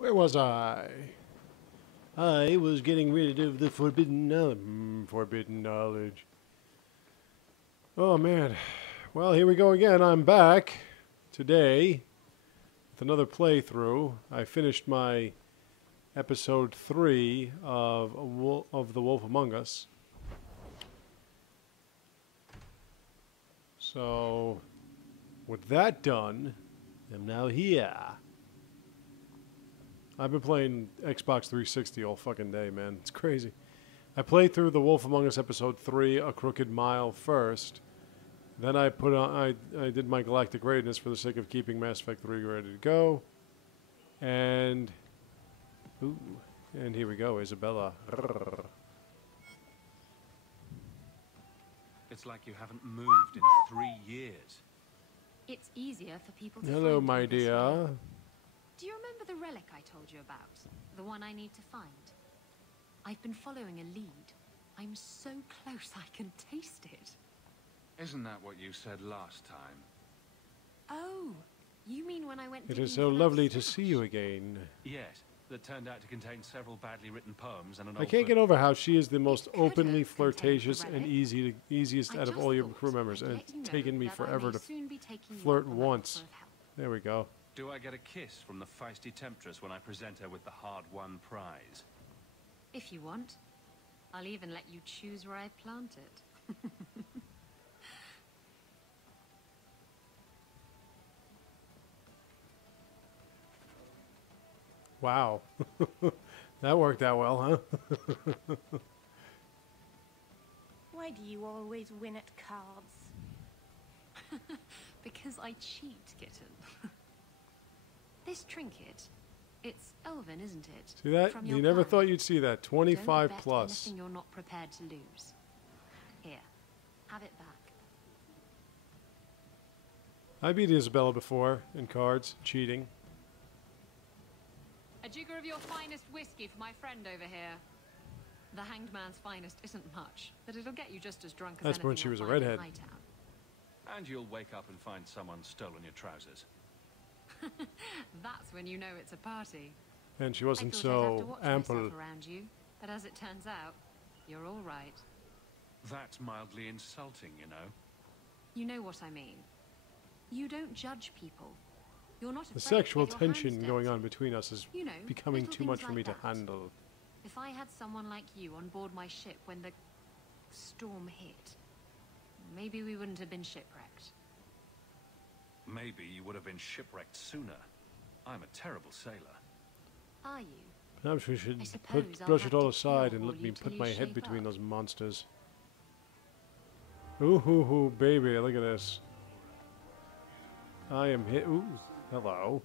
Where was I? I was getting rid of the forbidden knowledge. Forbidden knowledge. Oh, man. Well, here we go again. I'm back today with another playthrough. I finished my episode 3 of The Wolf Among Us. So, with that done, I'm now here. I've been playing Xbox 360 all fucking day, man. It's crazy. I played through The Wolf Among Us episode 3, A Crooked Mile first. Then I put on I did my Galactic Readiness for the sake of keeping Mass Effect 3 ready to go. And here we go, Isabella. It's like you haven't moved in 3 years. It's easier for people to Hello, find my you this dear. way. Do you remember the relic I told you about? The one I need to find? I've been following a lead. I'm so close I can taste it. Isn't that what you said last time? Oh, you mean when I went It digging is so for that lovely to stash? see you again. Yes, that turned out to contain several badly written poems and an I old can't get book. over how she is the most It could openly have flirtatious contained and the relic. easiest I out of just all your thought crew members, I'd and let it's you know taken me that I forever may to soon be taking you flirt up on that once. offer of help. There we go. Do I get a kiss from the feisty temptress when I present her with the hard-won prize? If you want, I'll even let you choose where I plant it. Wow. That worked out well, huh? Why do you always win at cards? Because I cheat, kitten. This trinket, it's elven, isn't it? See that? From You your never planet. thought you'd see that. Don't 25 bet plus. anything you're not prepared to lose. Here, have it back. I beat Isabella before in cards, cheating. A jigger of your finest whiskey for my friend over here. The hanged man's finest isn't much, but it'll get you just as drunk as That's anything when she you'll was a find in redhead. Hightown. And you'll wake up and find someone stolen your trousers. That's when you know it's a party. And she I wasn't thought I'd have to so watch ample. myself around you, but as it turns out, you're all right. That's mildly insulting, you know. You know what I mean. You don't judge people. You're not The afraid to sexual get your hands tension going dirty. on between us is You know, becoming little too much things for me like to that. handle. If I had someone like you on board my ship when the storm hit, maybe we wouldn't have been shipwrecked. Maybe you would have been shipwrecked sooner. I'm a terrible sailor. Are you? Perhaps we should I suppose I'll brush have it all to aside and kill let all me you till put you my head shape between up. those monsters. Ooh, hoo, hoo, baby, look at this. I am hit. Ooh, hello.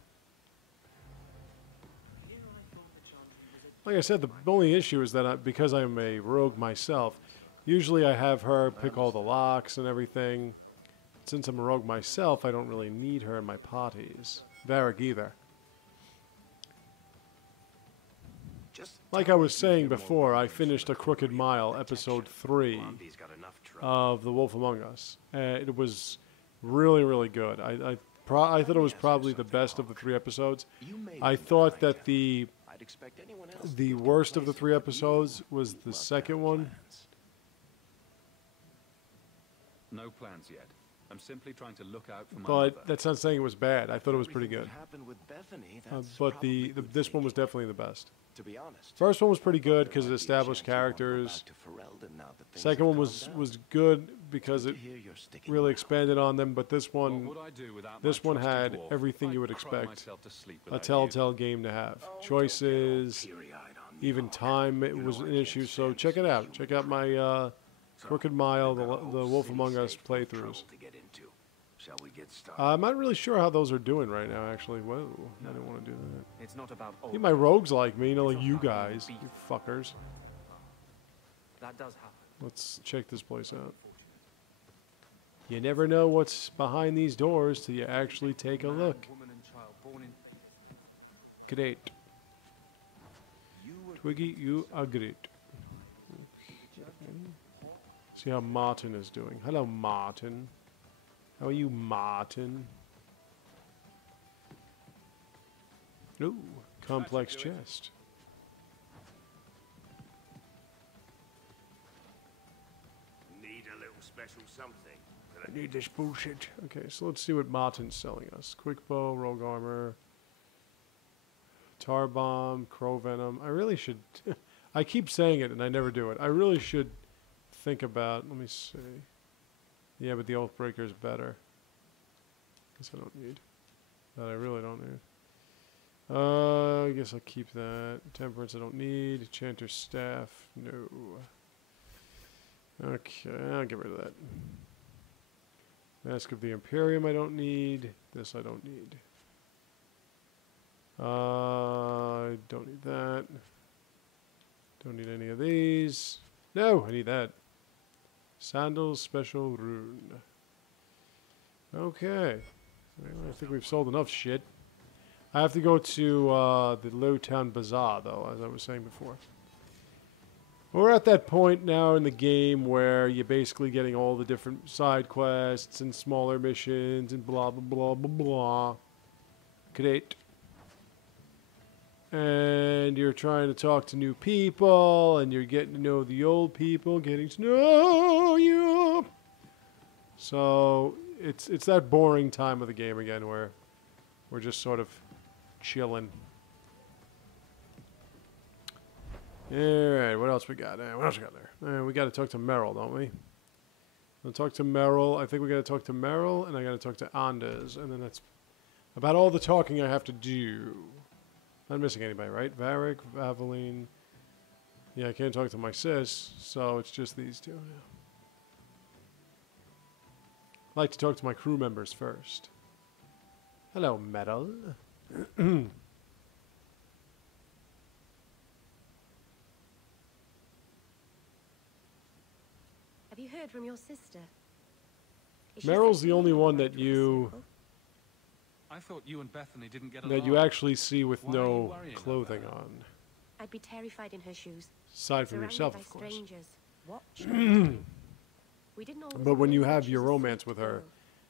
Like I said, the only issue is that because I'm a rogue myself, usually I have her pick all the locks and everything. Since I'm a rogue myself, I don't really need her in my parties. Varric either. Like I was saying before, I finished A Crooked Mile, episode 3 of The Wolf Among Us. It was really, really good. I thought it was probably the best of the 3 episodes. I thought that the worst of the 3 episodes was the second one. No plans yet. I'm simply trying to look out for my But mother. that's not saying it was bad. I thought it was pretty good. Happened with Bethany, But this one was definitely the best. to be honest. First one was pretty good because it established characters. Second one was good because it really expanded on them. But this What one would I do without this my one had trusty dwarf? everything you I'd would cry expect myself to sleep a without Telltale game to have. Choices, even time it was an issue. So check it out. Check out my Crooked Mile, the Wolf Among Us playthroughs. Shall we get started? I'm not really sure how those are doing right now, actually. Whoa, I didn't want to do that. It's not about See, my rogues like me, like you guys, you fuckers. That does happen. Let's check this place out. You never know what's behind these doors till you actually take a look. Woman and child born in Great. Twiggy, you are great. See how Martin is doing. Hello, Martin. How are you, Martin? Ooh, Complex chest. Need a little special something. I need this bullshit. Okay, so let's see what Martin's selling us. Quick bow, rogue armor, tar bomb, crow venom. I really should. I keep saying it and I never do it. I really should think about. Let me see. Yeah, but the Oathbreaker is better. Guess I don't need. That I really don't need. I guess I'll keep that. Temperance I don't need. Chanter's staff. No. Okay, I'll get rid of that. Mask of the Imperium I don't need. This I don't need. I don't need that. Don't need any of these. No, I need that. Sandals Special Rune. Okay. Well, I think we've sold enough shit. I have to go to the Lowtown Bazaar, though, as I was saying before. We're at that point now in the game where you're basically getting all the different side quests and smaller missions and blah, blah, blah, blah, blah. Great. And you're trying to talk to new people, and you're getting to know the old people, getting to know you. So it's that boring time of the game again where we're just sort of chilling. Alright, what else we got? What else we got there? We got to talk to Meryl, don't we? We'll talk to Meryl. I think we got to talk to Meryl, and I got to talk to Anders, and then that's about all the talking I have to do. Not missing anybody, right? Varric, Aveline. Yeah, I can't talk to my sis, so it's just these two. Yeah. I'd like to talk to my crew members first. Hello, Metal. Have you heard from your sister? Meryl's the only one that you I thought you and Bethany didn't get along. that you actually see with Why are you no worrying about clothing that? on. I'd be terrified in her shoes. Aside from Surrounded yourself, by of course. strangers. Watched. We didn't always But when agree you that have she your was a romance sweet with her, girl.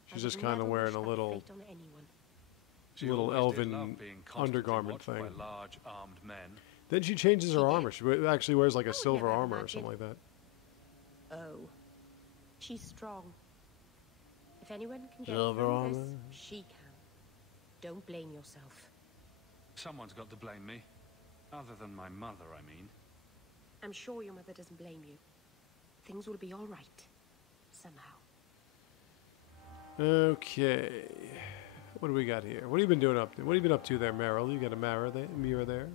she's I just would kind of never wearing wish a that little fate on anyone. She little always did elven love being constantly undergarment watched by thing. large armed men. Then she changes her She armor. did. She actually wears like I a would silver never armor or imagine. something like that. Oh. She's strong. If anyone can get Silver through armor. this, she can. Don't blame yourself. Someone's got to blame me. Other than my mother, I mean. I'm sure your mother doesn't blame you. Things will be all right. Somehow. Okay. What do we got here? What have you been doing up there? What have you been up to there, Meryl? You got a mirror there?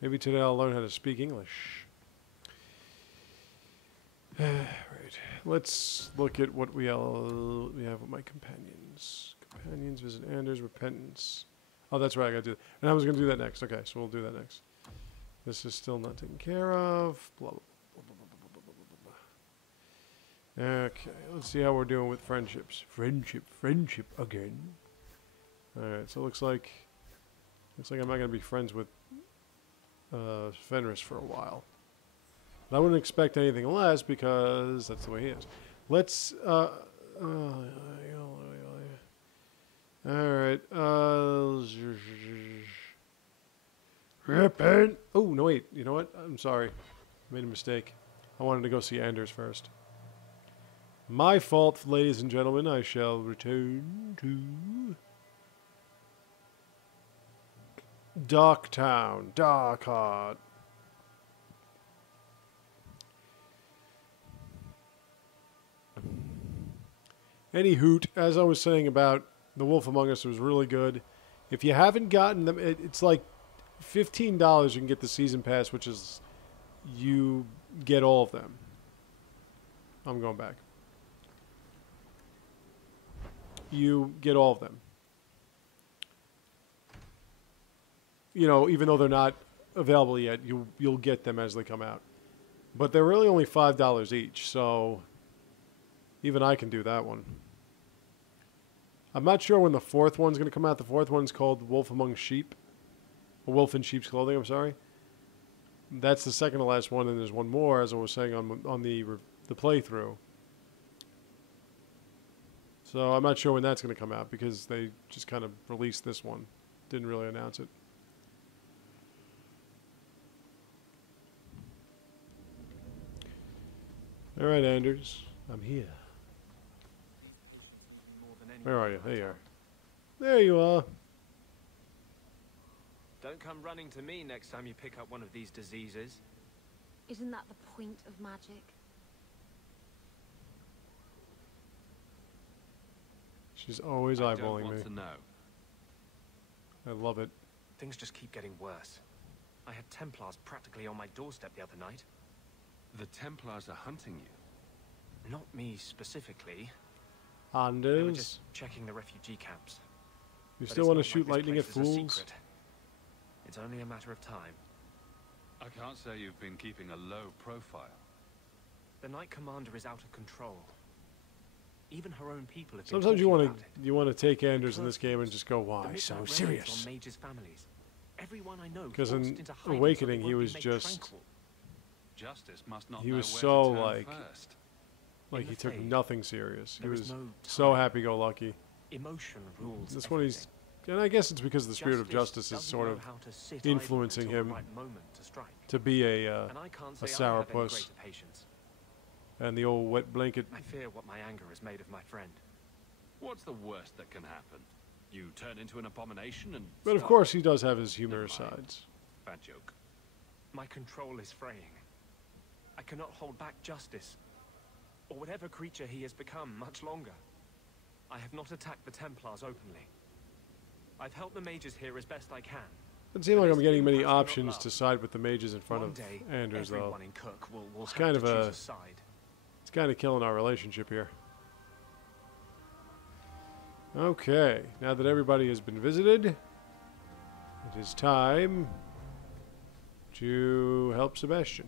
Maybe today I'll learn how to speak English. Right. Let's look at what we have with my companions. Companions, visit Anders, repentance. Oh, that's right, I gotta do that. And I was gonna do that next. Okay, so we'll do that next. This is still not taken care of. Blah, blah, blah, blah, blah, blah, blah, blah. Okay, let's see how we're doing with friendships. Friendship again. Alright, so it looks like I'm not gonna be friends with Fenris for a while. But I wouldn't expect anything less because that's the way he is. Let's alright, repent. Oh, no, wait. You know what? I'm sorry. I made a mistake. I wanted to go see Anders first. My fault, ladies and gentlemen. I shall return to Darktown. Darkheart. Any hoot, as I was saying about The Wolf Among Us, was really good. If you haven't gotten them, it's like $15 you can get the season pass, which is you get all of them. I'm going back. You get all of them. You know, even though they're not available yet, you'll get them as they come out. But they're really only $5 each, so even I can do that one. I'm not sure when the fourth one's going to come out. The fourth one's called Wolf Among Sheep. A Wolf in Sheep's Clothing, I'm sorry. That's the second to last one, and there's one more, as I was saying, on the playthrough. So I'm not sure when that's going to come out, because they just kind of released this one. Didn't really announce it. Alright, Anders. I'm here. More than anyone Where are in you? my There you town. are. There you are. Don't come running to me next time you pick up one of these diseases. Isn't that the point of magic? She's always I don't eyeballing want me. to know. I love it. Things just keep getting worse. I had Templars practically on my doorstep the other night. The Templars are hunting you. Not me specifically. They were Anders, just checking the refugee camps. you But still it's want to not like shoot this lightning at place is a fools? secret. It's only a matter of time. I can't say you've been keeping a low profile. The Knight Commander is out of control. Even her own people have been Sometimes you talking want about to take Anders in Because this game and just go, it. The why midnight so raids serious? on mages' families. Everyone I know Because forced in into hiding so they Awakening, he won't be was made just tranquil. Justice must not He know was where so, to turn like- first. Like In he the took Fade, nothing serious. He there is was no so time. happy-go-lucky. Emotion rules. That's when he's, everything. and I guess it's because the spirit of justice is doesn't sort know of how to sit influencing idle until the him right moment to strike. to be a And I can't say I sourpuss. have any greater patience. and the old wet blanket. I fear what my anger has made of my friend. What's the worst that can happen? You turn into an abomination and... But of start- course, he does have his humorous Never mind. sides. Bad joke. My control is fraying. I cannot hold back justice, or whatever creature he has become, much longer. I have not attacked the Templars openly. I've helped the mages here as best I can. Doesn't seem like I'm getting many Has not options love. to side with the mages in front One of day, Anders, though. everyone in Cook will It's have kind to of choose a- a side. It's kind of killing our relationship here. Okay, now that everybody has been visited, it is time to help Sebastian.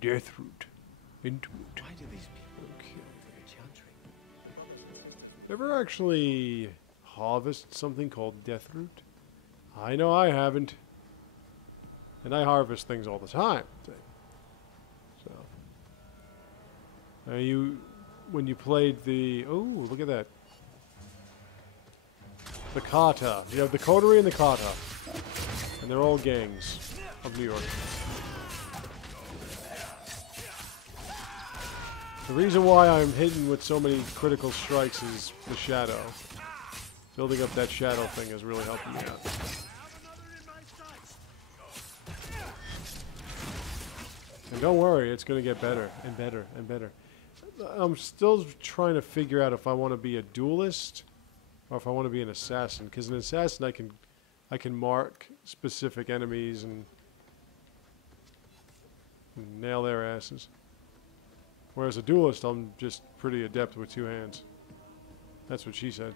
Death root. Into it. Why do these people Okay. for enchanting? Ever actually harvest something called death root? I know I haven't. And I harvest things all the time. So. When you played the... Oh, look at that. The Kata. You have the Coterie and the Kata. And they're all gangs of New York. The reason why I'm hitting with so many critical strikes is the shadow. Building up that shadow thing is really helping me out. And don't worry, it's going to get better and better and better. I'm still trying to figure out if I want to be a duelist or if I want to be an assassin. Because an assassin, I can mark specific enemies and nail their asses. Whereas a duelist, I'm just pretty adept with two hands. That's what she said.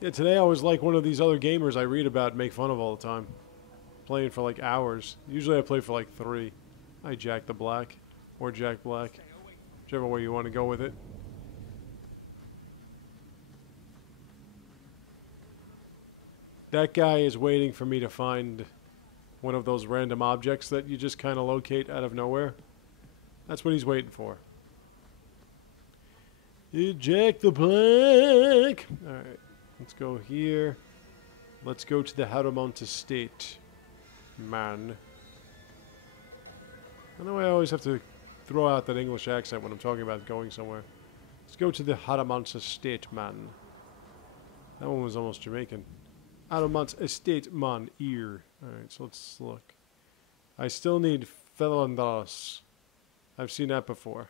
Yeah, today I was like one of these other gamers I read about and make fun of all the time. Playing for like hours. Usually I play for like 3. I Jack the Black. Or Jack Black. Whichever way you want to go with it. That guy is waiting for me to find one of those random objects that you just kind of locate out of nowhere. That's what he's waiting for. Jack the Black! Alright, let's go here. Let's go to the Haramont Estate. Man. I know I always have to throw out that English accent when I'm talking about going somewhere. Let's go to the Haramont Estate, man. That one was almost Jamaican. Haramont Estate, man, ear. Alright, so let's look. I still need Felandaros. I've seen that before.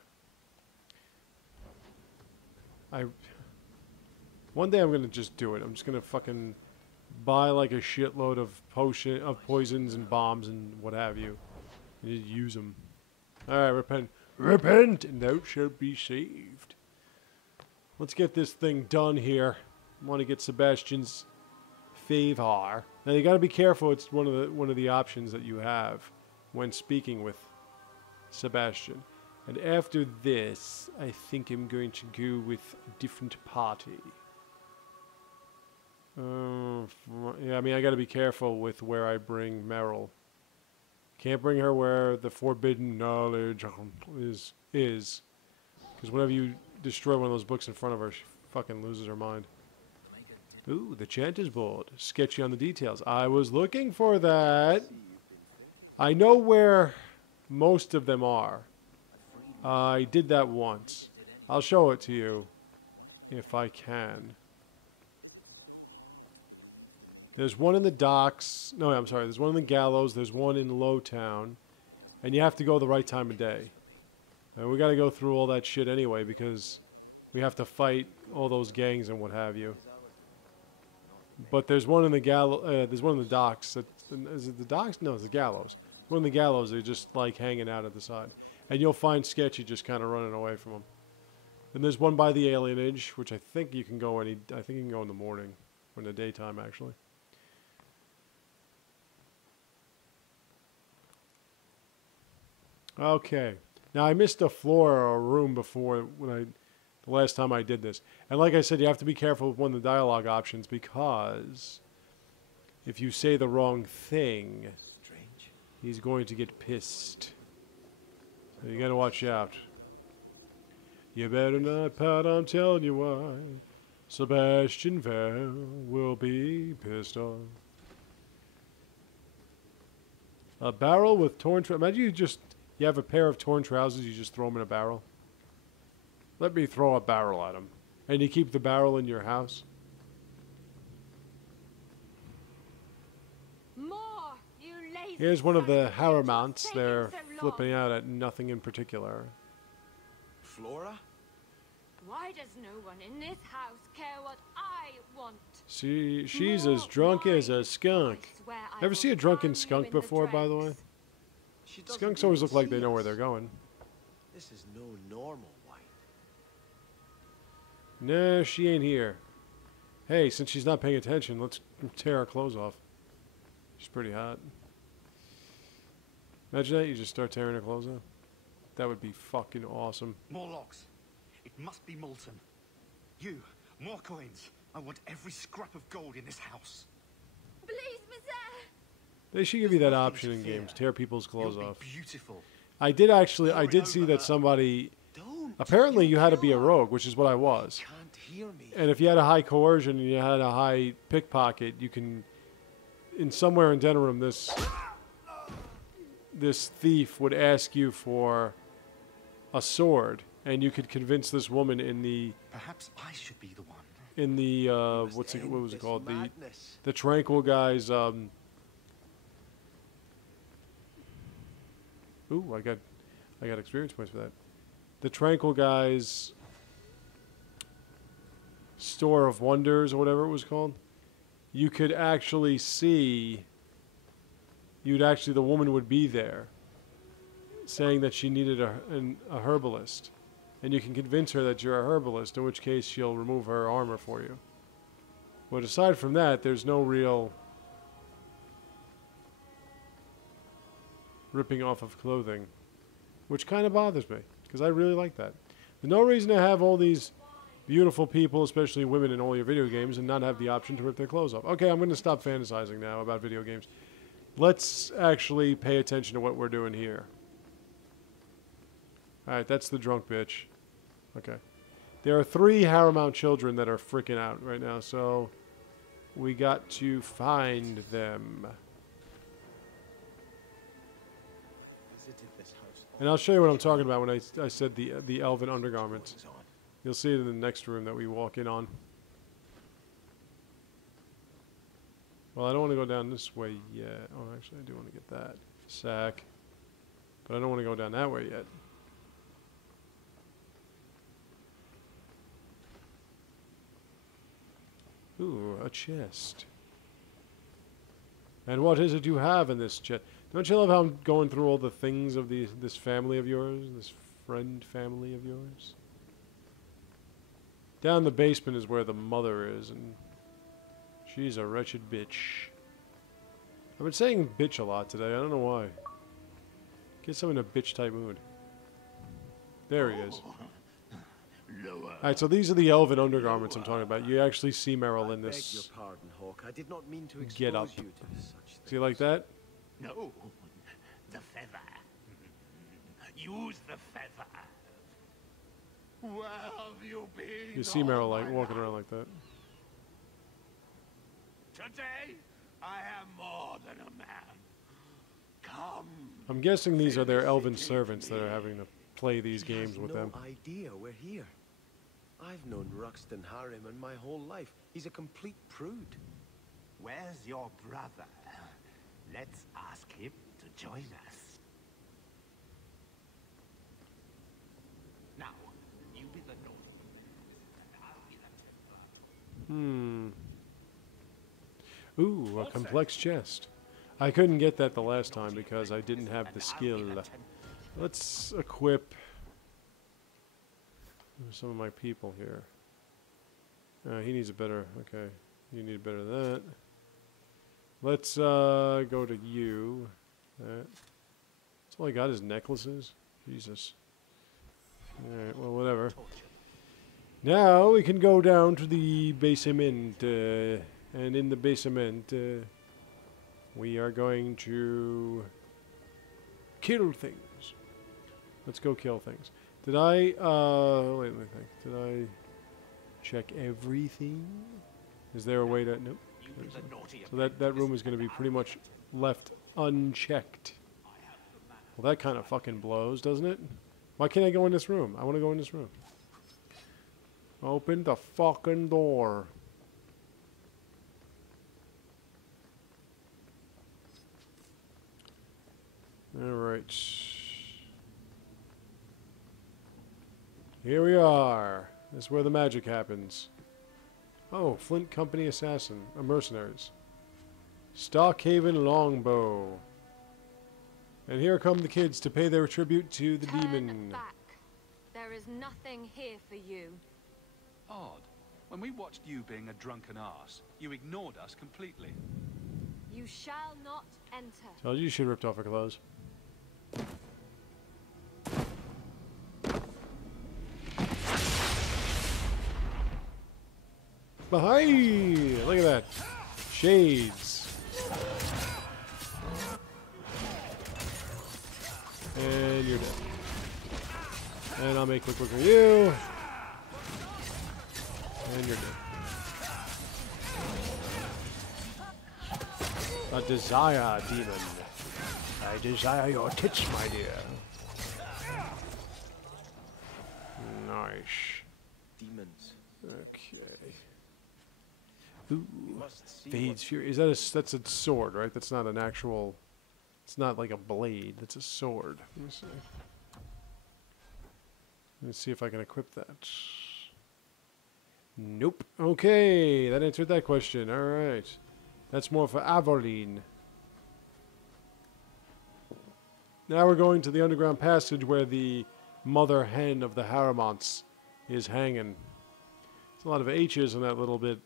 One day I'm gonna just do it. I'm just gonna fucking buy like a shitload of poisons and bombs and what have you. And just use them. Alright, repent. Repent, and thou shalt be saved. Let's get this thing done here. I want to get Sebastian's favor. Now you got to be careful. It's one of the options that you have when speaking with Sebastian. And after this, I think I'm going to go with a different party. Yeah, I mean, I got to be careful with where I bring Meryl. Can't bring her where the forbidden knowledge is. Because whenever you destroy one of those books in front of her, she fucking loses her mind. Ooh, the Chanter's board. Sketchy on the details. I was looking for that. I know where most of them are. I did that once. I'll show it to you if I can. There's one in the docks. No, I'm sorry. There's one in the gallows. There's one in Lowtown. And you have to go the right time of day. And we got to go through all that shit anyway because we have to fight all those gangs and what have you. But there's one in the there's one in the docks. Is it the docks? No, it's the gallows. One in the gallows. They're just like hanging out at the side, and you'll find Sketchy just kind of running away from them. And there's one by the alienage, which I think you can go I think you can go in the morning, or in the daytime actually. Okay. Now I missed a floor or a room before the last time I did this. And like I said, you have to be careful with one of the dialogue options because if you say the wrong thing, he's going to get pissed. So you gotta watch out. You better not pout, I'm telling you why. Sebastian will be pissed off. A barrel with torn trousers. Imagine you have a pair of torn trousers, you just throw them in a barrel. Let me throw a barrel at him. And you keep the barrel in your house? More, you lazy Here's one of the son of a bitch. Harrimounts. What's They're taking so flipping long? out at nothing in particular. Flora? Why does no one in this house care what I want? She's More as drunk as a wine. skunk. I swear I Ever see will a drunken drown you skunk in the before, by the way? dregs. She doesn't Skunks always even look like see they know where us. they're going. This is no normal white. Nah, she ain't here. Hey, since she's not paying attention, let's tear our clothes off. She's pretty hot. Imagine that, you just start tearing her clothes off. That would be fucking awesome. More logs. It must be molten. You, more coins. I want every scrap of gold in this house. Please, monsieur. They should give you that option in games. Tear people's clothes You'll off. be beautiful. I did see that somebody... Don't. Apparently you had to be a rogue, which is what I was. You can't hear me. And if you had a high coercion and you had a high pickpocket, you can... somewhere in Denerim, this thief would ask you for a sword, and you could convince this woman in the... Perhaps I should be the one. In the, what was it called? The Tranquil Guy's, Ooh, I got experience points for that. The Tranquil Guy's Store of Wonders, or whatever it was called. You could actually see... the woman would be there, saying that she needed a herbalist. And you can convince her that you're a herbalist, in which case she'll remove her armor for you. But aside from that, there's no real ripping off of clothing, which kind of bothers me, because I really like that. There's no reason to have all these beautiful people, especially women, in all your video games and not have the option to rip their clothes off. Okay, I'm going to stop fantasizing now about video games. Let's actually pay attention to what we're doing here. Alright, that's the drunk bitch. Okay. There are 3 Harrimount children that are freaking out right now, so we got to find them. And I'll show you what I'm talking about when I said the elven undergarments. You'll see it in the next room that we walk in on. Well, I don't want to go down this way yet. Oh, actually, I do want to get that sack. But I don't want to go down that way yet. Ooh, a chest. And what is it you have in this chest? Don't you love how I'm going through all the things of this family of yours? This friend family of yours? Down in the basement is where the mother is, and she's a wretched bitch. I've been saying bitch a lot today. I don't know why. Guess I'm in a bitch type mood. There he is. Alright, so these are the elven undergarments I'm talking about. You actually see Meryl in Beg your this pardon, Hawk. I did not mean to expose get up. you to such See like that? No, the feather. Use the feather. Where have you been? You see Meryl like walking around like that. I'm guessing these are their elven servants that are having to play these games with them. No idea we're here. I've known Ruxton Harriman my whole life. He's a complete prude. Where's your brother? Let's ask him to join us. Now, you be the naughty and I'll be the templar. Ooh, a complex chest. I couldn't get that the last time because I didn't have the skill. Let's equip some of my people here. He needs a better... Okay, you need better than that. Let's go to you. That's all I got is necklaces? Jesus. Alright, well, whatever. Now we can go down to the basement. And in the basement, we are going to kill things. Let's go kill things. Did I, wait, let me think. Did I check everything? Is there a way to, nope. So that room is going to be pretty much left unchecked. Well, that kind of fucking blows, doesn't it? Why can't I go in this room? I want to go in this room. Open the fucking door. Alright. Here we are. This is where the magic happens. Oh, Flint Company assassin. Mercenaries. Stockhaven longbow. And here come the kids to pay their tribute to the demon. Turn back. There is nothing here for you. Odd. When we watched you being a drunken arse, you ignored us completely. You shall not enter. Told you should have ripped off her clothes. Behind! Look at that. Shades. And you're dead. And I'll make quick work of you. And you're dead. A desire demon. I desire your tits, my dear. Nice. Demons. Okay. Ooh. Fade's Fury. Is that that's a sword, right? That's not an actual... It's not like a blade. That's a sword. Let me see. Let's see if I can equip that. Nope. Okay, that answered that question. All right. That's more for Aveline. Now we're going to the underground passage where the mother hen of the Haramonts is hanging. There's a lot of H's in that little bit.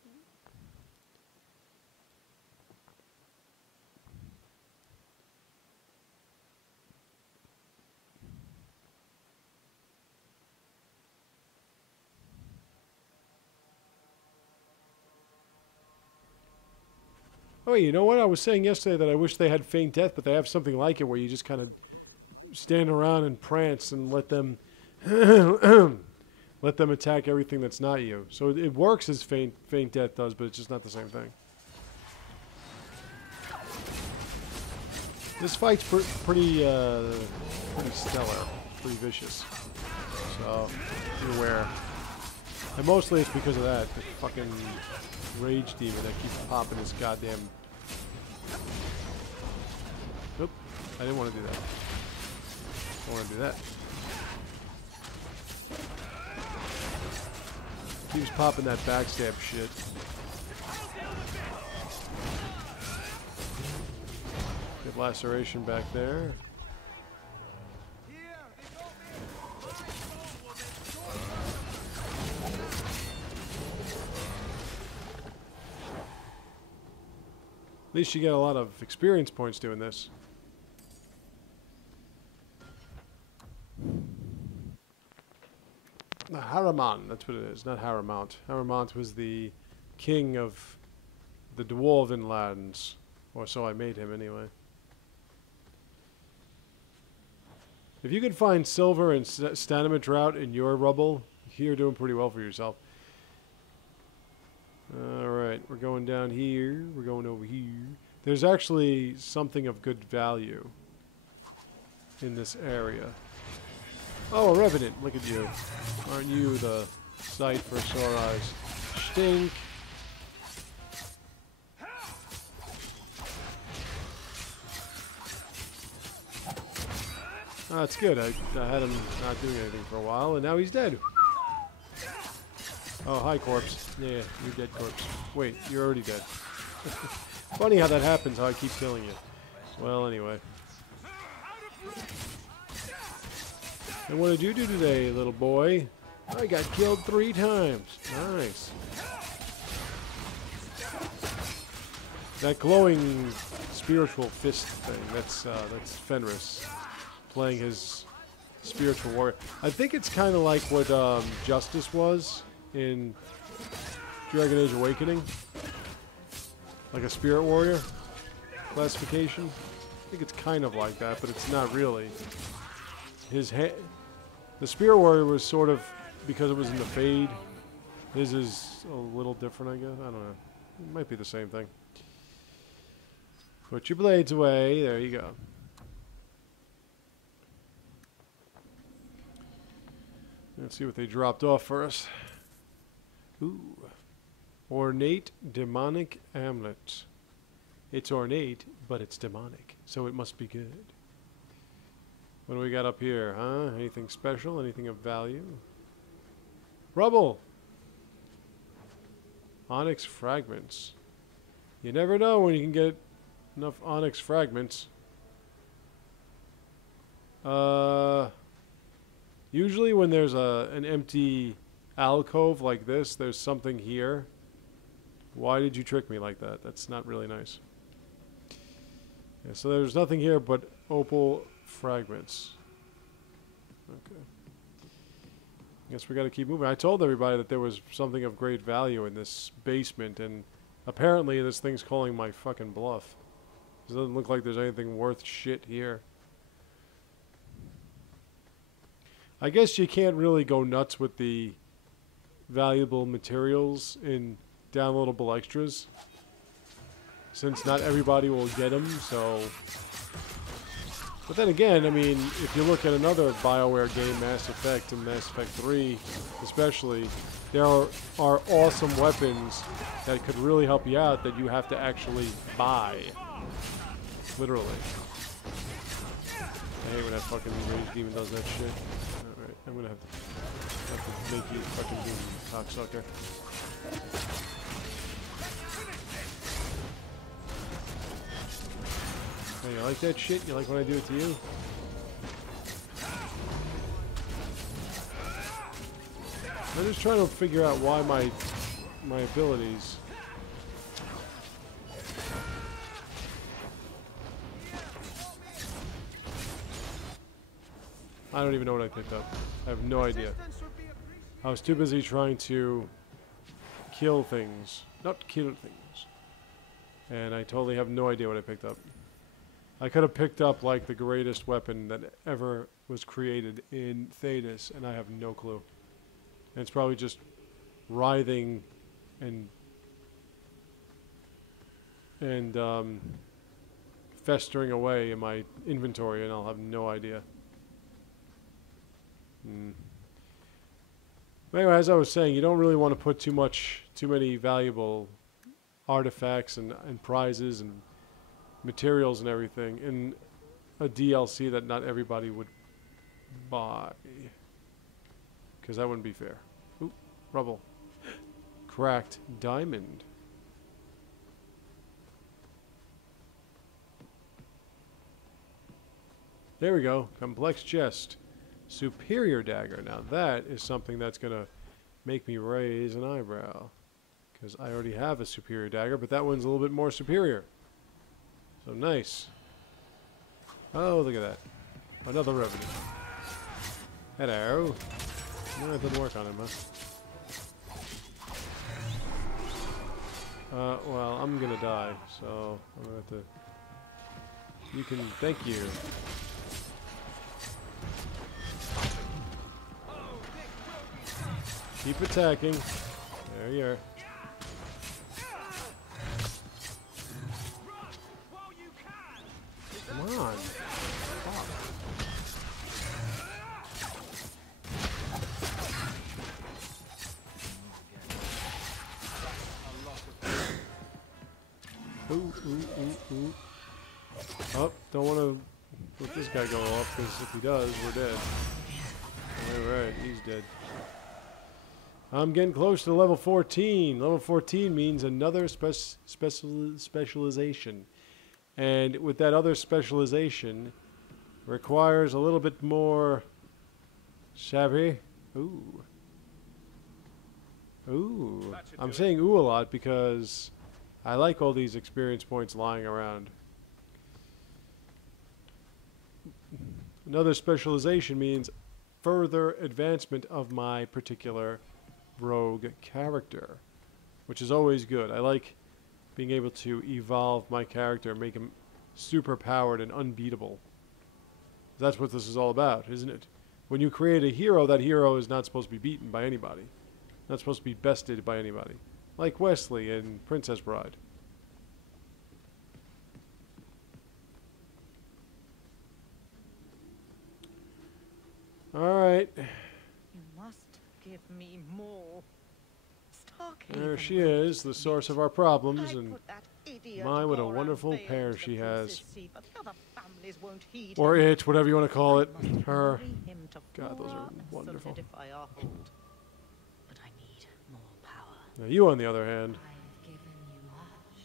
Oh, you know what? I was saying yesterday that I wish they had Faint Death, but they have something like it where you just kind of stand around and prance and let them let them attack everything that's not you. So it works as Faint Death does, but it's just not the same thing. This fight's pretty stellar, pretty vicious. So be aware. And mostly it's because of that, the fucking rage demon that keeps popping his goddamn... Nope, I didn't want to do that. I want to do that. Keeps popping that backstab shit. Good laceration back there. At least you get a lot of experience points doing this. Haramon, that's what it is, not Haramount. Haramount was the king of the Dwarven lands, or so I made him anyway. If you could find silver and Stanimate Drought in your rubble, you're doing pretty well for yourself. Alright, we're going down here. We're going over here. There's actually something of good value in this area. Oh, a Revenant. Look at you. Aren't you the sight for sore eyes? Stink. Oh, that's good. I had him not doing anything for a while, and now he's dead. Oh, hi, corpse. Yeah, you're dead, corpse. Wait, you're already dead. Funny how that happens, how I keep killing you. Well, anyway. And what did you do today, little boy? I got killed 3 times. Nice. That glowing spiritual fist thing, that's Fenris playing his spiritual warrior. I think it's kind of like what Justice was in Dragon Age Awakening. Like a spirit warrior classification. I think it's kind of like that, but it's not really. The spirit warrior was sort of, because it was in the Fade, his is a little different, I guess. I don't know. It might be the same thing. Put your blades away. There you go. Let's see what they dropped off for us. Ooh. Ornate demonic amulet. It's ornate, but it's demonic, so it must be good. What do we got up here, huh? Anything special? Anything of value? Rubble! Onyx fragments. You never know when you can get enough onyx fragments. Usually when there's an empty alcove like this, there's something here. Why did you trick me like that? That's not really nice. Yeah, so there's nothing here but opal fragments. Okay. Guess we got to keep moving. I told everybody that there was something of great value in this basement, and apparently this thing's calling my fucking bluff. It doesn't look like there's anything worth shit here. I guess you can't really go nuts with the valuable materials in downloadable extras, since not everybody will get them, so... But then again, I mean, if you look at another BioWare game, Mass Effect and Mass Effect 3 especially, there are awesome weapons that could really help you out that you have to actually buy. Literally. I hate when that fucking rage demon does that shit. Alright, I'm gonna have to make you fucking be cocksucker. Hey, you like that shit? You like when I do it to you? I'm just trying to figure out why my abilities... I don't even know what I picked up. I have no idea. I was too busy trying to kill things. Not kill things. And I totally have no idea what I picked up. I could have picked up, like, the greatest weapon that ever was created in Thedas, and I have no clue. And it's probably just writhing and festering away in my inventory, and I'll have no idea. But anyway, as I was saying, you don't really want to put too many valuable artifacts and prizes and materials and everything in a DLC that not everybody would buy, because that wouldn't be fair. Oop, rubble. Cracked diamond. There we go. Complex chest. Superior dagger. Now that is something that's going to make me raise an eyebrow, because I already have a superior dagger, but that one's a little bit more superior. So nice. Oh, look at that. Another revenue. Hello. No, it didn't work on him, huh? Well, I'm gonna die, so I'm gonna have to... You can... Thank you. Keep attacking. There you are. Come on. Fuck. Ooh, ooh, ooh, ooh. Oh, don't want to let this guy go off, because if he does, we're dead. Alright, he's dead. I'm getting close to level 14. Level 14 means another specialization. And with that other specialization, requires a little bit more savvy. Ooh. Ooh. I'm saying ooh a lot because I like all these experience points lying around. Another specialization means further advancement of my particular rogue character, which is always good. I like being able to evolve my character, make him super powered and unbeatable. That's what this is all about, isn't it? When you create a hero, that hero is not supposed to be beaten by anybody. Not supposed to be bested by anybody. Like Wesley in Princess Bride. Alright. You must give me more. There she is, the source of our problems, and my, what a wonderful pair she has. Or it, whatever you want to call it. Her. God, those are wonderful. But I need more power. Now you, on the other hand. I've given you much.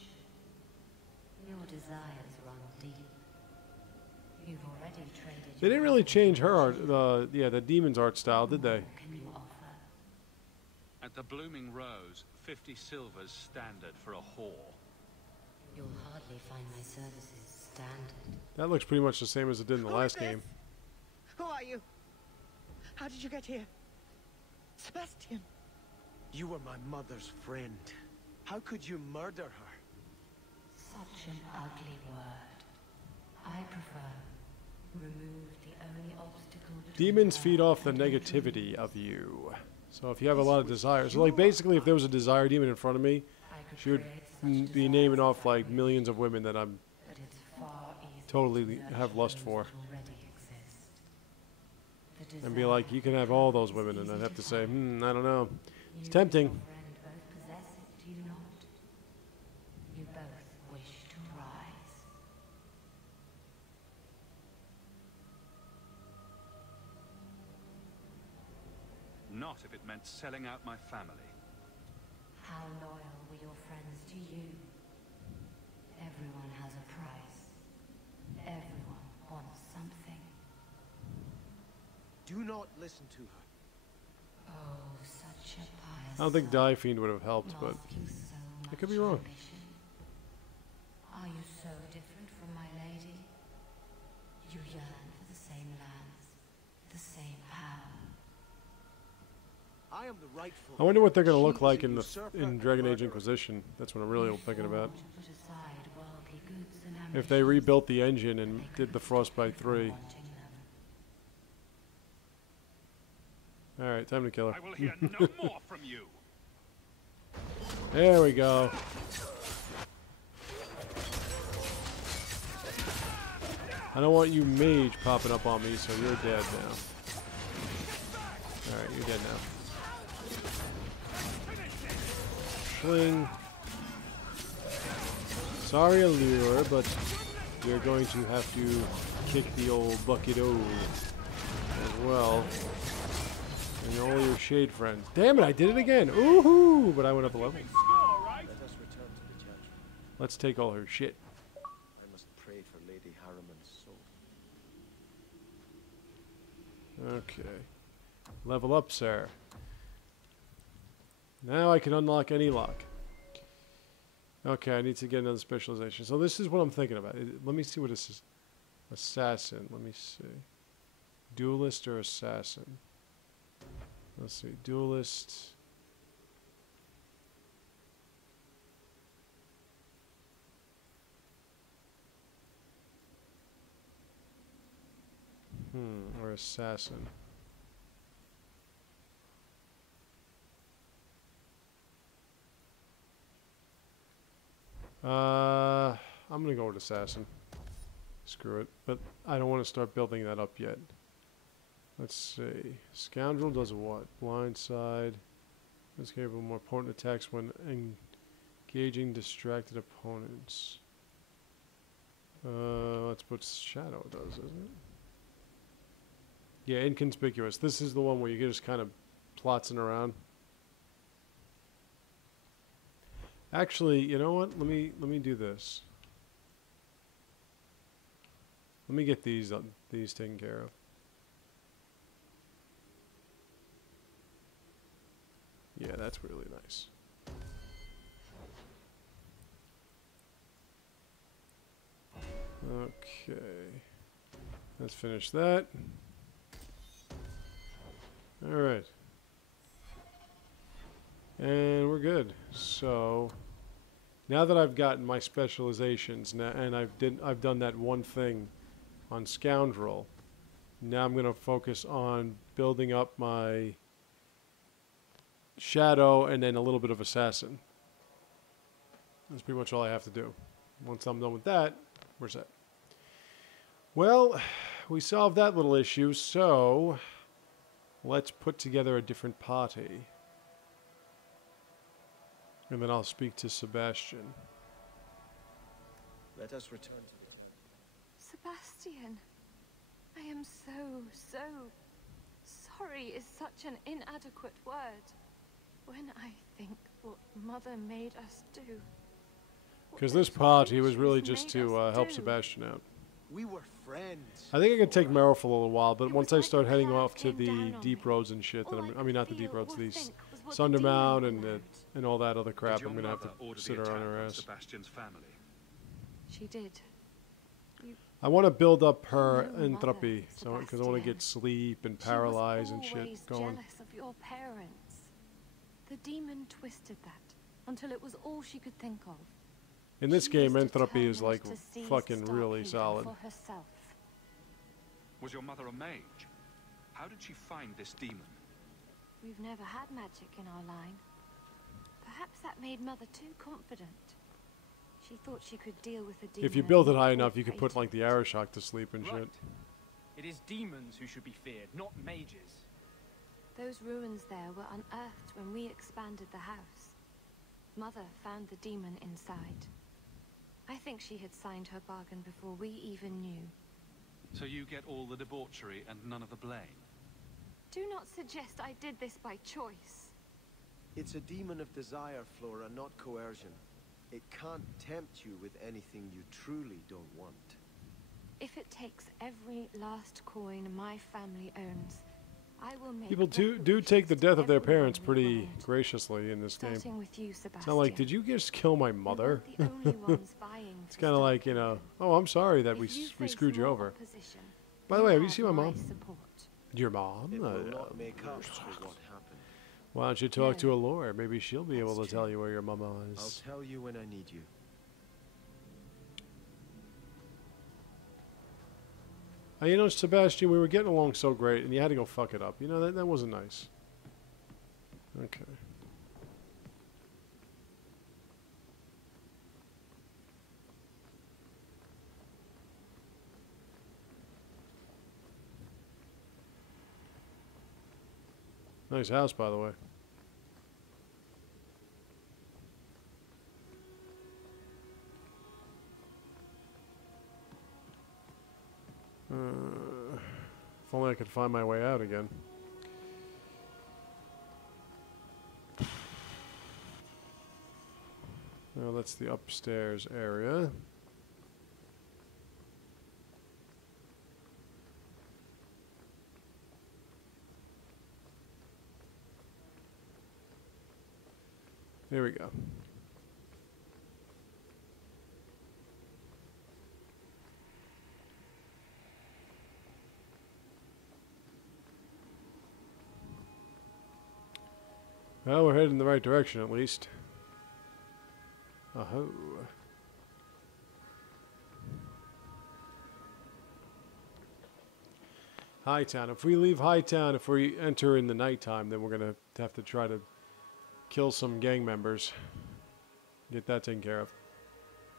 Your desires run deep. You've already traded. They didn't really change her art, the demon's art style, did they? Can you offer? At the Blooming Rose, 50 silvers standard for a whore. You'll hardly find my services standard. That looks pretty much the same as it did in the last game. Who are you? How did you get here? Sebastian. You were my mother's friend. How could you murder her? Such an ugly word. I prefer remove the only obstacle between Demons her feed off the and negativity of you. So if you have a lot of desires, so like basically if there was a desire demon in front of me, she would be naming off like millions of women that I'm totally have lust for. And be like, you can have all those women, and I'd have to say, I don't know. It's tempting. You both wish to rise. Not if it meant selling out my family. How loyal were your friends to you? Everyone has a price. Everyone wants something. Do not listen to her. Oh, such a pious I don't think soul, Die Fiend would have helped, but masking so I could be much wrong. ambition. Are you so different from my lady? You yearn for the same lands, the same power. I am the rightful. I wonder what they're going to She look is like a in usurper in and Dragon Age murderer. Inquisition. That's what I'm really thinking about. To put aside worldly goods and If they ambitions, rebuilt the engine and they did the could Frostbite refrain 3. from wanting them. Alright, time to kill her. I will hear no more from you. There we go. I don't want you mage popping up on me, so you're dead now. Alright, you're dead now. Fling. Sorry, Allure, but you're going to have to kick the old bucket-o as well. And all your shade friends. Damn it, I did it again! Ooh-hoo! But I went up a level. Let us return to the church. Let's take all her shit. I must pray for Lady Harriman's soul. Okay. Level up, sir. Now I can unlock any lock. Okay, I need to get another specialization. So this is what I'm thinking about. Let me see what this is. Assassin. Let me see. Duelist or assassin? Let's see. Duelist. Or assassin. I'm gonna go with assassin. Screw it. But I don't want to start building that up yet. Let's see. Scoundrel does what? Blind side. It's capable of more potent attacks when Gauging distracted opponents. That's what Shadow does, isn't it? Yeah, inconspicuous. This is the one where you're just kind of plotzing around. Actually, you know what? Let me do this. Let me get these taken care of. Yeah, that's really nice. Okay. Let's finish that. All right. And we're good. So now that I've gotten my specializations and I've done that one thing on Scoundrel, now I'm going to focus on building up my Shadow and then a little bit of Assassin. That's pretty much all I have to do. Once I'm done with that, we're set. Well, we solved that little issue, so let's put together a different party. And then I'll speak to Sebastian. Let us return to the town. Sebastian, I am so sorry is such an inadequate word. When I think what Mother made us do. Because this party was really just to help Sebastian out. We were friends. I think I could take Meryl for a little while, but once I start heading off to the deep roads and shit, I mean not the deep roads, these Sundermount and all that other crap, I'm gonna have to sit her on her ass. Sebastian's family. She did. I want to build up her entropy, so because I want to get sleep and paralyze and shit going. Jealous of your parents. The demon twisted that until it was all she could think of. In this game, entropy is like fucking really solid. Was your mother a mage? How did she find this demon? We've never had magic in our line. Perhaps that made Mother too confident. She thought she could deal with the demon. If you build it high enough, you could put like the Arashock to sleep and shit. It is demons who should be feared, not mages. Those ruins there were unearthed when we expanded the house. Mother found the demon inside. I think she had signed her bargain before we even knew. So you get all the debauchery and none of the blame? Do not suggest I did this by choice. It's a demon of desire, Flora, not coercion. It can't tempt you with anything you truly don't want. If it takes every last coin my family owns, I will make People do take the death of their parents pretty graciously in this game. With you, Sebastian. It's not like, did you just kill my mother? The only ones vying It's kind of like, you know, oh, I'm sorry that we screwed you over. By the way, have you seen my mom? Your mom? It will not make up for what happened. Why don't you talk to a lawyer? Maybe she'll be able to tell you where your mama is. I'll tell you when I need you. You know, Sebastian, we were getting along so great, and you had to go fuck it up. You know, that wasn't nice. Okay. Nice house, by the way. If only I could find my way out again. Well, that's the upstairs area. There we go. Well, we're headed in the right direction, at least. Oh. Hightown. If we leave Hightown, if we enter in the nighttime, then we're going to have to try to kill some gang members. Get that taken care of.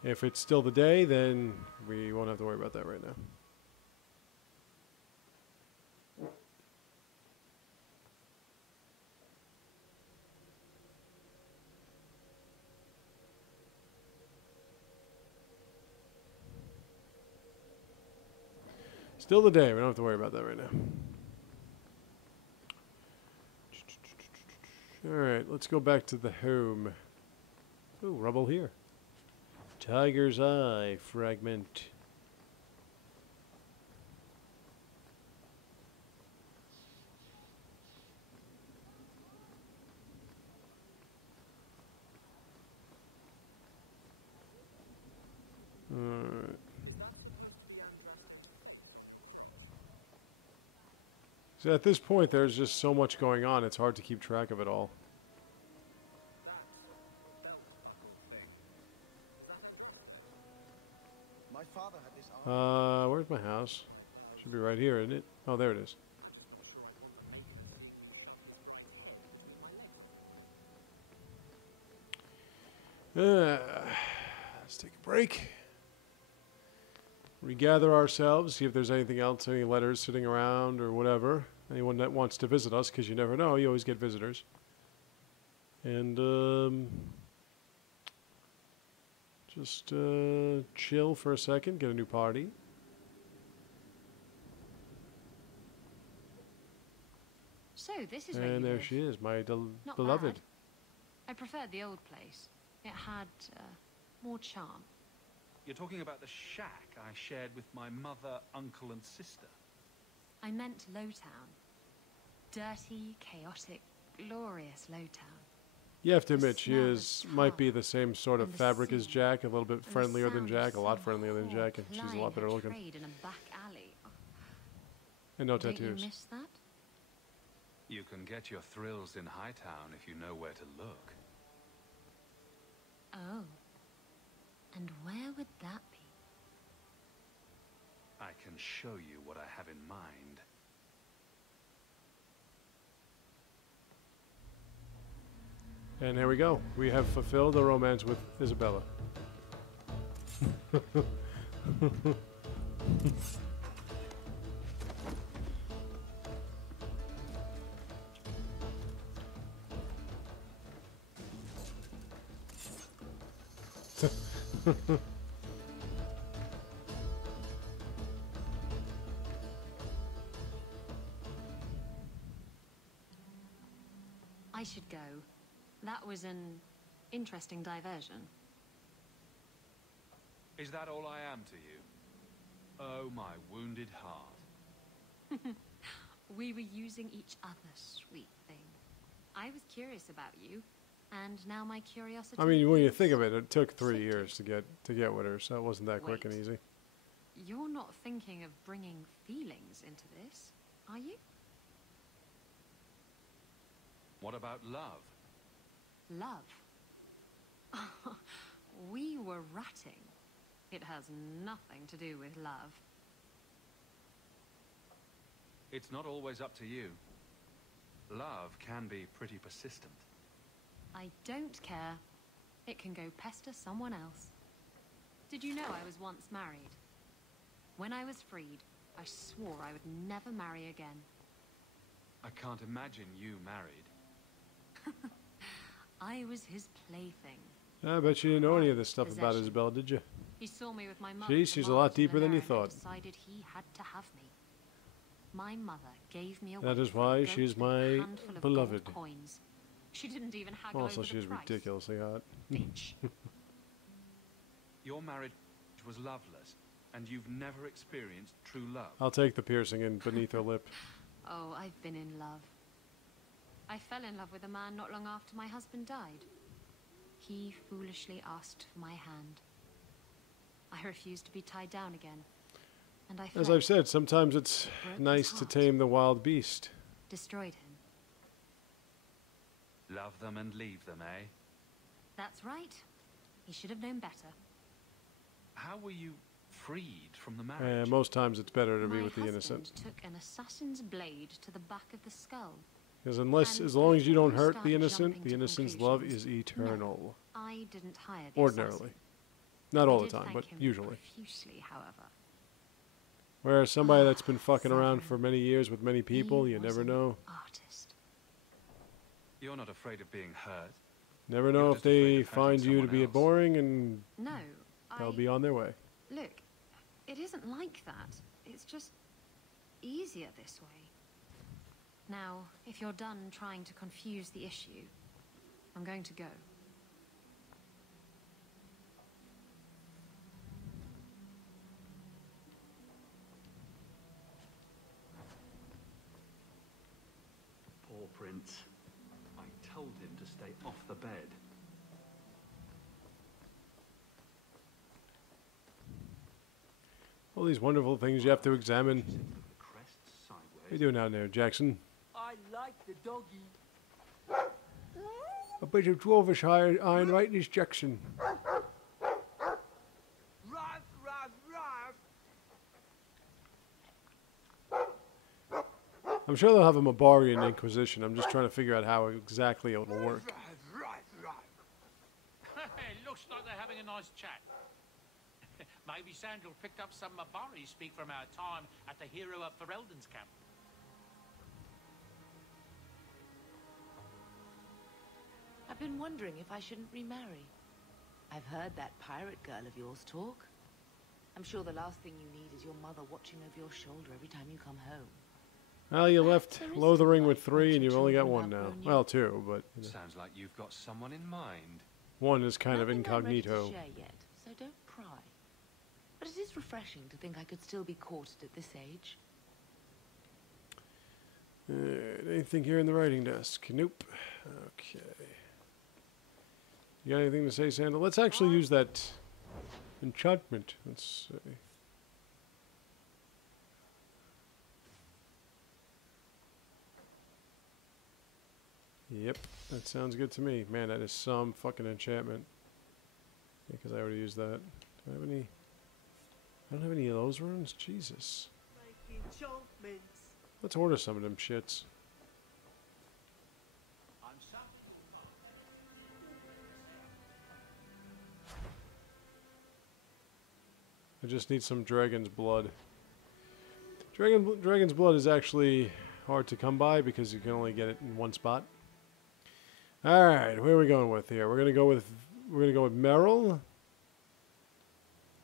If it's still the day, then we won't have to worry about that right now. Still the day. We don't have to worry about that right now. Alright, let's go back to the home. Ooh, rubble here. Tiger's Eye fragment. Alright. So at this point, there's just so much going on, it's hard to keep track of it all. My father had this Where's my house? Should be right here, isn't it? Oh, there it is. Let's take a break. Regather ourselves, see if there's anything else, any letters sitting around or whatever. Anyone that wants to visit us, because you never know, you always get visitors. And just chill for a second, get a new party. So this is where you And there live. she is, my Not beloved. bad. I preferred the old place. It had more charm. You're talking about the shack I shared with my mother, uncle, and sister. I meant Lowtown. Dirty, chaotic, glorious Lowtown. You have to The admit, she smell of is might be the same sort of and the fabric as sea, Jack, a little bit and the friendlier than sound of Jack, a lot some friendlier than whore Jack, and she's a plying lot better her looking. trade in a back alley. Oh, And no don't you tattoos. miss that? You can get your thrills in Hightown if you know where to look. Oh. And where would that be? I can show you what I have in mind. And here we go. We have fulfilled the romance with Isabella. I should go. That was an interesting diversion. Is that all I am to you? Oh, my wounded heart. We were using each other, sweet thing. I was curious about you, and now my curiosity. I mean, when you is think of it, it took 3 sated. years to get with her, so it wasn't that quick and Wait. easy. You're not thinking of bringing feelings into this, are you? What about love? Love. We were ratting. It has nothing to do with love. It's not always up to you. Love can be pretty persistent. I don't care. It can go pester someone else. Did you know I was once married? When I was freed, I swore I would never marry again. I can't imagine you married. I was his plaything. I bet you didn't know any of this stuff about Possession. Isabella, did you? He saw me with my mother. Jeez, she's a lot deeper than you and thought. decided he had to have me. My mother gave me away That is for a why goat she's and a my handful of beloved. gold coins. She didn't even haggle Also, over the she's price. ridiculously hot. Bitch. Your marriage was loveless, and you've never experienced true love. I'll take the piercing in beneath her lip. Oh, I've been in love. I fell in love with a man not long after my husband died. He foolishly asked for my hand. I refused to be tied down again. And I As fled, I've said, sometimes it's broke his nice to heart, tame the wild beast. destroyed him. Love them and leave them, eh? That's right. He should have known better. How were you freed from the marriage? Most times it's better to be My with the husband innocent. took an assassin's blade to the back of the skull. Because And as long as you don't before we hurt the started innocent, jumping the to innocent's love is conclusions, eternal. I didn't hire the Ordinarily. assassin. Not all I the did time, thank but him usually. profusely, however. Whereas somebody that's been fucking Seven. around for many years with many people, He you was never an know. Artist. You're not afraid of being hurt. Never You're know if just afraid they of hurting find you to someone be else. boring and No, they'll be on their way. Look, it isn't like that. It's just easier this way. Now, if you're done trying to confuse the issue, I'm going to go. Poor Prince. I told him to stay off the bed. All these wonderful things you have to examine. What are you doing down there, Jackson? I like the doggy. A bit of dwarvish iron right in his Jackson. Ruff, ruff, ruff. I'm sure they'll have a Mabarian Inquisition. I'm just trying to figure out how exactly it will work. It looks like they're having a nice chat. Maybe Sandal picked up some Mabari speak from our time at the hero of Ferelden's camp. I've been wondering if I shouldn't remarry. I've heard that pirate girl of yours talk. I'm sure the last thing you need is your mother watching over your shoulder every time you come home. Well, you left Lothering with 3 and you've only got 1 now. Well, 2, but... You know. Sounds like you've got someone in mind. 1 is kind of Nothing I'm ready incognito. to share yet, so don't pry. But it is refreshing to think I could still be courted at this age. Anything here in the writing desk? Nope. Okay. You got anything to say, Sandal? Let's actually use that enchantment. Let's see. Yep, that sounds good to me. Man, that is some fucking enchantment. Yeah, because I already used that. Do I have any... I don't have any of those runes? Jesus. Let's order some of them shits. I just need some dragon's blood. Dragon's blood is actually hard to come by because you can only get it in 1 spot. All right, where are we going with here? We're gonna go with Merrill.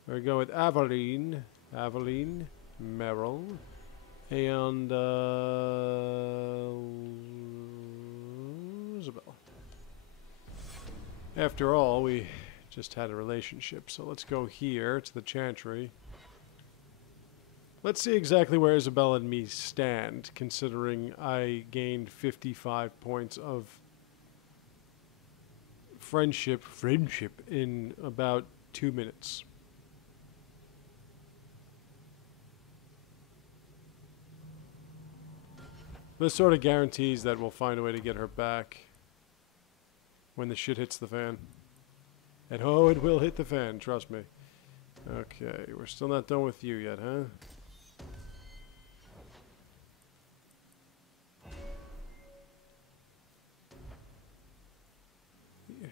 We're gonna go with Aveline, Merrill, and Isabel. After all, we just had a relationship, so let's go here to the Chantry. Let's see exactly where Isabel and me stand, considering I gained 55 points of friendship in about 2 minutes. This sort of guarantees that we'll find a way to get her back when the shit hits the fan. And oh, it will hit the fan, trust me. Okay, we're still not done with you yet, huh? Yeah.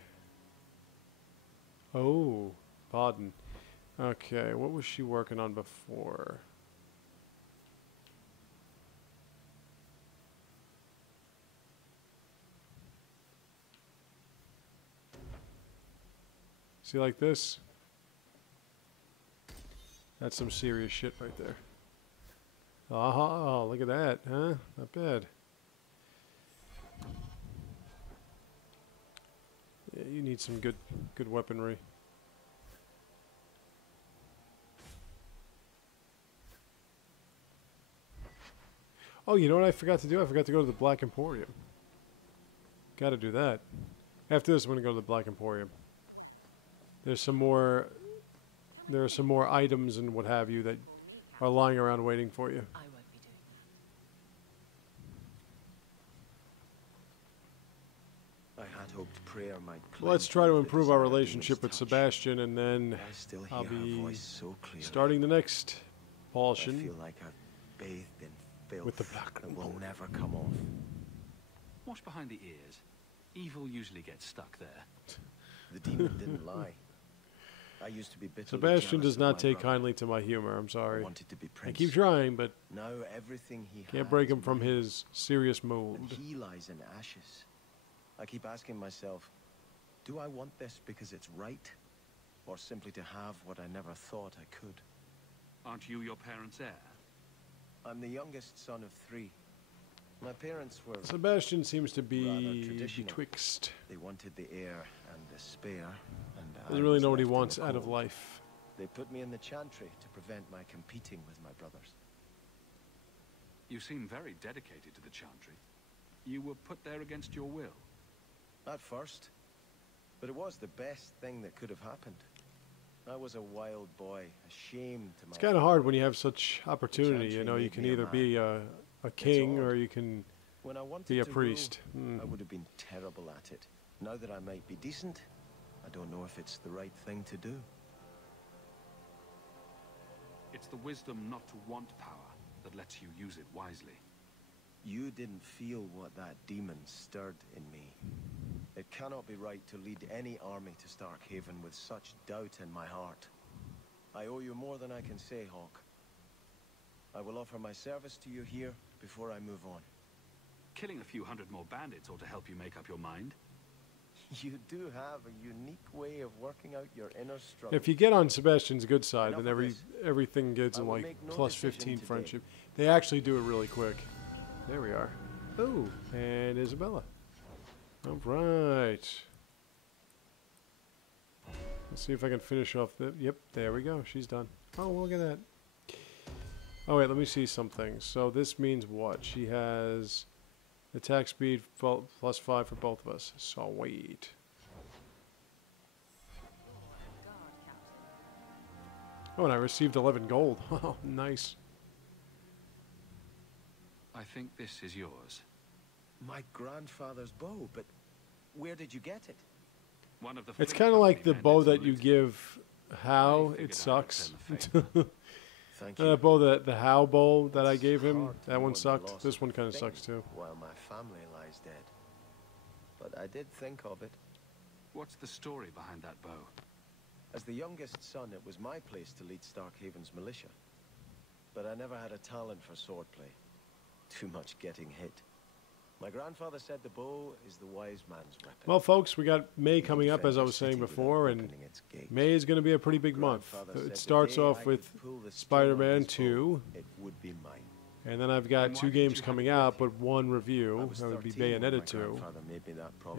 Oh, pardon. Okay, what was she working on before? See, like this? That's some serious shit right there. Oh, look at that, huh? Not bad. Yeah, you need some good weaponry. Oh, you know what I forgot to do? I forgot to go to the Black Emporium. Gotta do that. After this, I'm gonna go to the Black Emporium. There are some more items and what have you that are lying around waiting for you. I won't be doing that. I had hoped prayer might. Let's try to improve our relationship with Sebastian, and then I'll be starting the next portion. I feel like I've bathed in filth with the Black that will never come off. Wash behind the ears. Evil usually gets stuck there. The demon didn't lie. I used to be bitterly Sebastian jealous does of not my take brother. kindly to my humor. I'm sorry. I wanted to be I prince. keep trying, but Now everything he can't had break him is from mine, his serious mold. and he lies in ashes. I keep asking myself, do I want this because it's right, or simply to have what I never thought I could? Aren't you your parents' heir? I'm the youngest son of 3. My parents were Sebastian seems to be rather traditional. betwixt. They wanted the heir and the spare, and Doesn't I really was know what he left in wants the out of cold. life. They put me in the chantry to prevent my competing with my brothers. You seem very dedicated to the Chantry. You were put there against your will. At first, but it was the best thing that could have happened. I was a wild boy, ashamed to my It's kind of hard when you have such opportunity. You know, you made can me a either man. be a king odd. or you can When I wanted be a to priest. rule, I would have been terrible at it. Now that I might be decent, I don't know if it's the right thing to do. It's the wisdom not to want power that lets you use it wisely. You didn't feel what that demon stirred in me. It cannot be right to lead any army to Starkhaven with such doubt in my heart. I owe you more than I can say, Hawk. I will offer my service to you here before I move on. Killing a few hundred more bandits ought to help you make up your mind. You do have a unique way of working out your inner struggle. If you get on Sebastian's good side, Enough then of this. everything gets I in will like make no plus decision 15 today. friendship. They actually do it really quick. There we are. Oh, and Isabella. All right. Let's see if I can finish off the... Yep, there we go. She's done. Oh, look at that. Oh, wait, let me see something. So this means what? She has attack speed plus 5 for both of us. Sweet. Oh, and I received 11 gold. Oh, nice. I think this is yours. My grandfather's bow, but where did you get it? One of the It's fleet kind of like the company bow bandits that you looted. give How. I figured It I'd sucks. return the favor. Thank The you. bow, the How bow that I It's gave him, hard to that one mourn the sucked. loss This of one kind of thing sucks too. While my family lies dead. But I did think of it. What's the story behind that bow? As the youngest son, it was my place to lead Starkhaven's militia. But I never had a talent for swordplay. Too much getting hit. My grandfather said the bow is the wise man's weapon. Well, folks, we got May coming up, as I was saying before, and May is going to be a pretty big month. It starts off with Spider-Man 2, It would be mine. and then I've got 2 games coming out, but 1 review. That would be Bayonetta 2.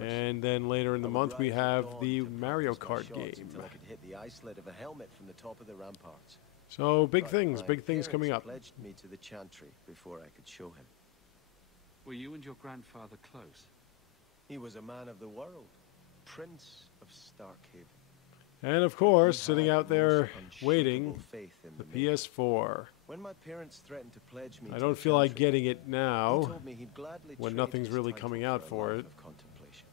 And then later in the month, we have the Mario Kart game. Until I could hit the eye slit of a helmet from the top of the ramparts. So, big But things my coming up. parents pledged me to the Chantry before I could show him. Were you and your grandfather close? He was a man of the world, Prince of Starkhaven. And of course, He sitting had out there most unshakable waiting, faith in the Maker. PS4. When my parents threatened to pledge me I to don't the feel like Chantry, getting it he now, told me he'd gladly when trade nothing's his really title coming out a for life it. of contemplation.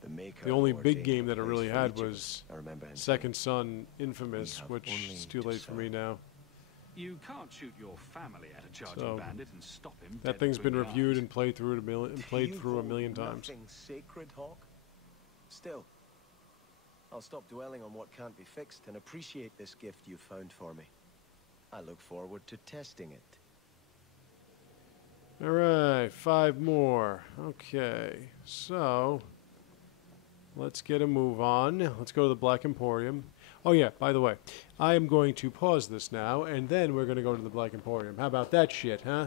The Maker The only ordained big game that a it place really for had each of was us. I remember him Second saying, Son Infamous, have which only is too to late for me serve. now. You can't shoot your family at a charging So, bandit and stop him. that dead thing's been between the reviewed eyes. and played through a "You million hold times. nothing sacred, Hawk? Still, I'll stop dwelling on what can't be fixed and appreciate this gift you've found for me. I look forward to testing it. Alright, 5 more. Okay, so let's get a move on. Let's go to the Black Emporium. Oh yeah, by the way, I am going to pause this now, and then we're going to go to the Black Emporium. How about that shit, huh?